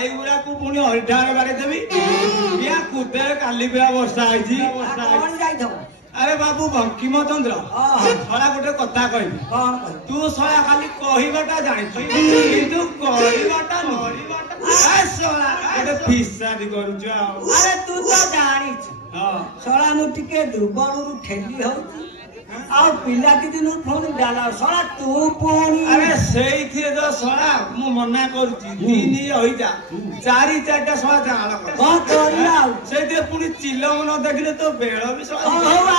हरिठार बारे देवी या कुते काली बेला वर्षा आइजी अरे बाबू बंकिम चंद्र सला गोटे कथा कहबी तू सला खाली कहिबाटा जानिछु किंतु करिबाटा नरिबाटा ए सला गोटे फिसादी करूछ अरे तू तो जानिछु सला मु टिके दुर्बलरू ठेली होउची और पिला के दिन फोन डाला सला तू पुणी अरे सेई थिए तो सला मु मना करूची दिन होई जा चारि चारटा सला जाळ कर को करिया से दे पुनी चिलम न देखले तो बेळ भी सला होवा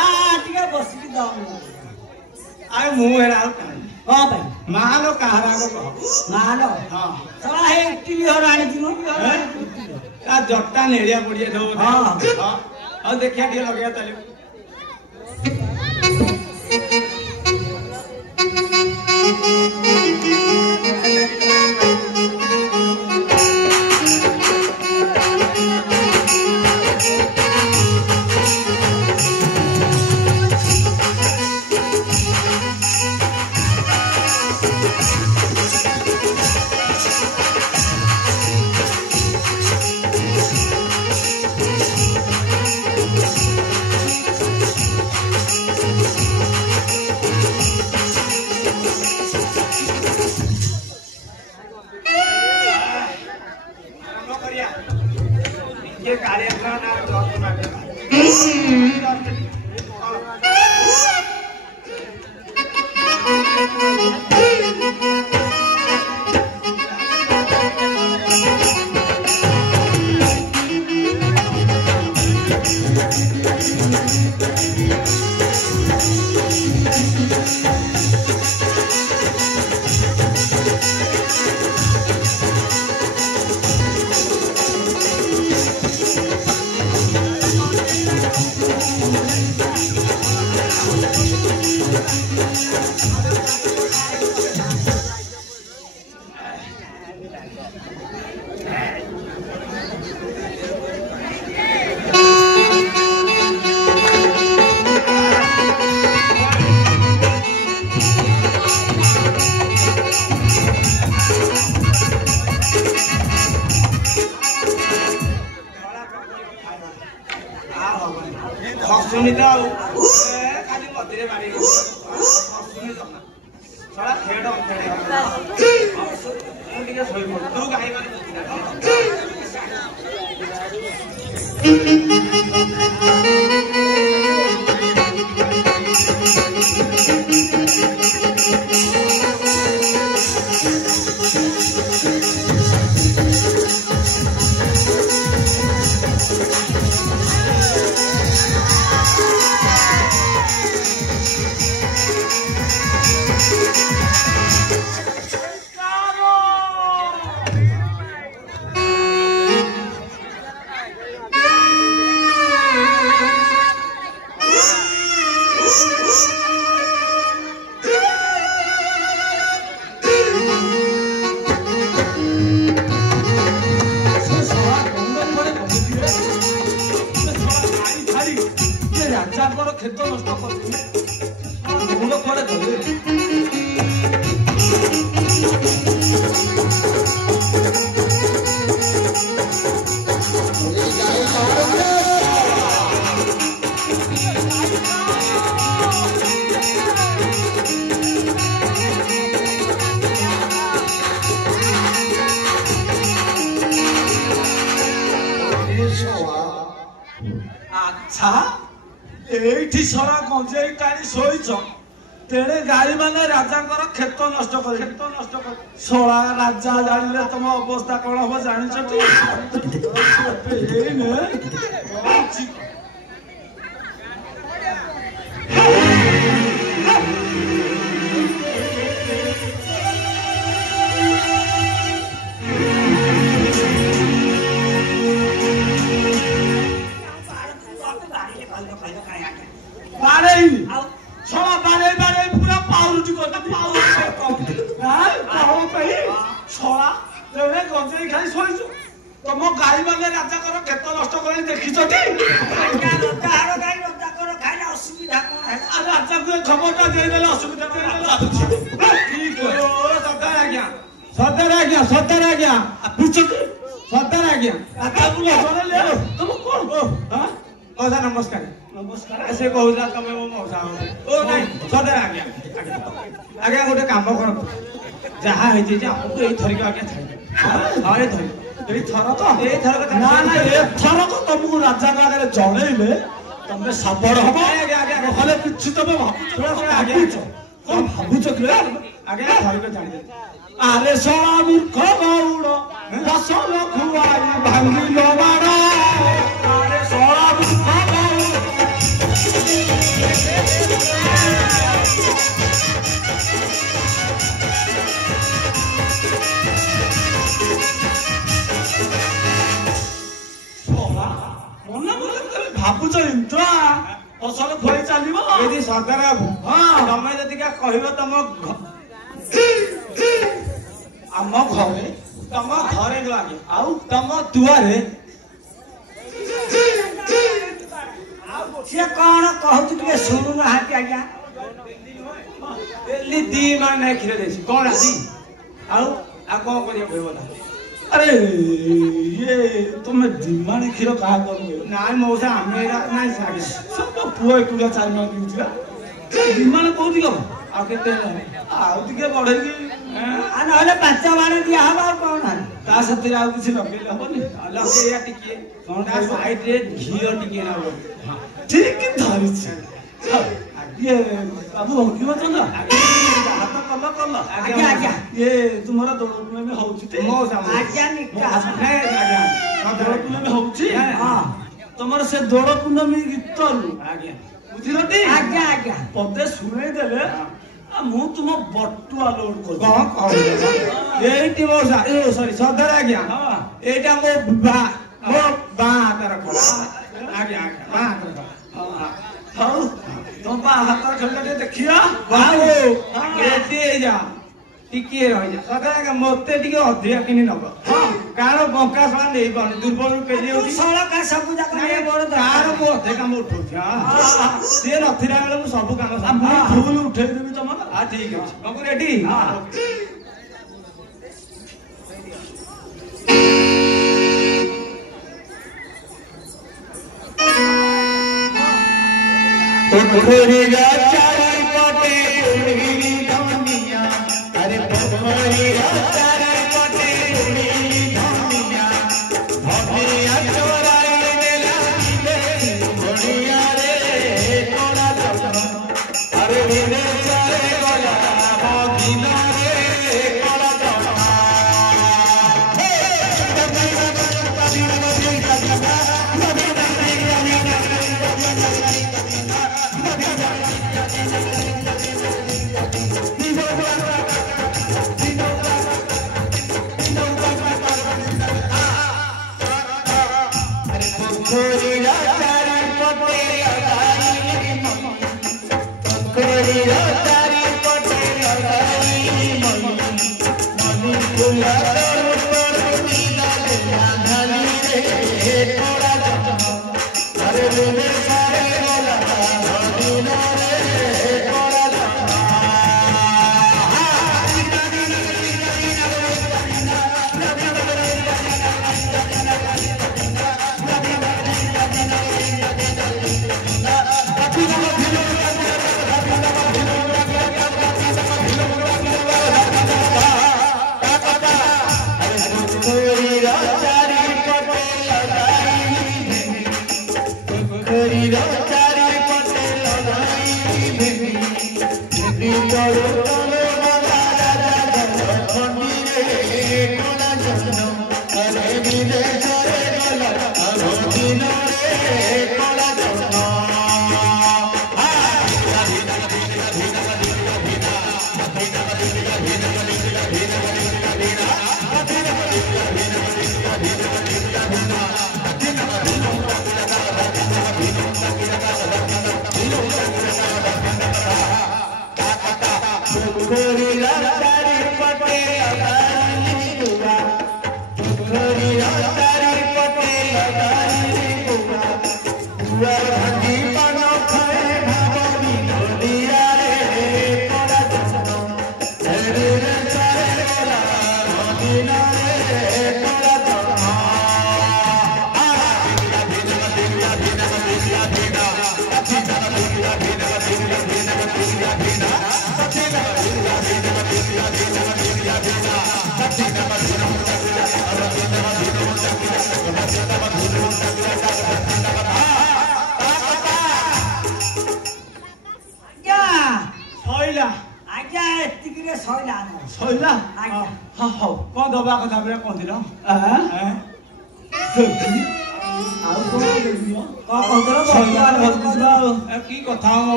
आ टिके बसी द आय मु हेरा काई हां भाई मालो कहारा को मालो हां सला हे टीवी हराणी दिनो आ जट्टा नेड़िया पड़िया दो हां और देखिया टिके लगया ताली सुनीता खाली मतिरे मारी सुनीता सडा खेड खेड सोई तू गाई खेत नष्ट अच्छा एठी सरा गंजेई टाणी सोईछ तेरे गाई माने राजा क्षेत नष्ट कर शोला राजा जानिले तुम अवस्था कौन हम जानी पूरा पाउरुटी गंजे खाई शोचु तुम गाई माने राजा क्षेत नष्ट कर देखिछ राजा को खबरटा देदेले असुविधा सदर आज्ञा सदर आज्ञा तुम कौन मौसा नमस्कार से कहूला तुम मो मौसा ओ नहीं सदर आज्ञा आज्ञा गोटे काम कर जहाँ होती आपको ये थरिक आज्ञा छाड़ी हाँ ये थरक ना ना एथरक तुमको राजा आगे जड़े तमें सबड़ हम नहले कि तुम भावुच कौन भावुच आज्ञा थरिक छाड़ी अरे सोला मूर्ख गौड़ फसल खुआई भांगिल बाड़ अरे सोला मूर्ख भावुच इंद्रा फसल खुआई चलो सरदार बाबू हाँ तुम जदि कह तुम आम घरे तुम घरे लगे आउ तुम दुआरे सी कौन कहू शुणु ना आज्ञा दी मान नहीं क्षीर देसी कौन आसी आउ आ कौन करिया कहबो अरे ये तुम्हें दिमाणी क्षीर कहा करू ना मौसा हमें नहीं सागे सब पुआ एकुड़ा 4 मास दिउथिला दिमाण कोठी गो आ केते आउ टिके बढ़ेगी नहले 5 बाण दिया हवा कौन ता सतिर आउ किछि लगेले हबनी लगे या टिके ता साइड रे घियो टिके ना हो ठीक धरि छ ये बाबू की बचंदा हाथ कल आज्ञा ये तुम्हारा दौड़ में होउछि ते मौसा आज्ञा निका नहीं आज्ञा दौड़ में होउछि हां तुम्हारा से दौड़ पूर्णमी गीत आज्ञा बुझिलटी आज्ञा पदे सुनै देले मु तुम बटुआ लोड कर कौन कह एटी मौसा ए सॉरी सरदार आज्ञा हां एटा मो बा तरफ आज्ञा बा तरफ हां हां तुम बा हाथ खेलते देखिया बाबू एटी जा टिके रह जा सरदार आज्ञा मते टिके अधिया किनी नब हां कार बंका सला नहीं पानी दुर्बल केली तू होती सळा का सब जाक नहीं बड़ कार मो अधिया काम उठो हां से नथिरा बेले मु सब काम हम फूल उठे देबी तुम हां ठीक है बाबू रेडी हां पोखरीरा चारी पटे उड़ीनी धनिया अरे पोखरीरा चारी पटे उड़ीनी धनिया धनिया चोराई देला देखी धनिया रे कोना चपन अरे विने चारे गला मदिना रे कोना चपन पोखरीरा चारी पटे अगाई पोखरीरा चारी पटे अगाई मनी फुला पर नीला धानी रे कोड़ा जपन अरे रे सारे गला मदीना रे कोड़ा जपन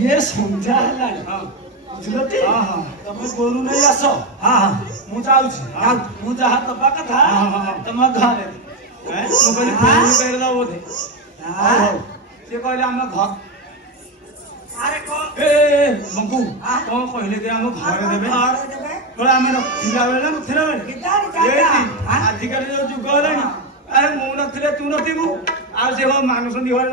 ये संध्या तमे गोरु नहीं आस मु जहा दबा कथा तुम घरे बोधे सी कहले आम घर बंकू कौन कहले कि आम घर देवे आम रखा बेले नथिला बेले आजिकल जो जुग है अरे मु नथिले तू नथिबू आ से मानुस घर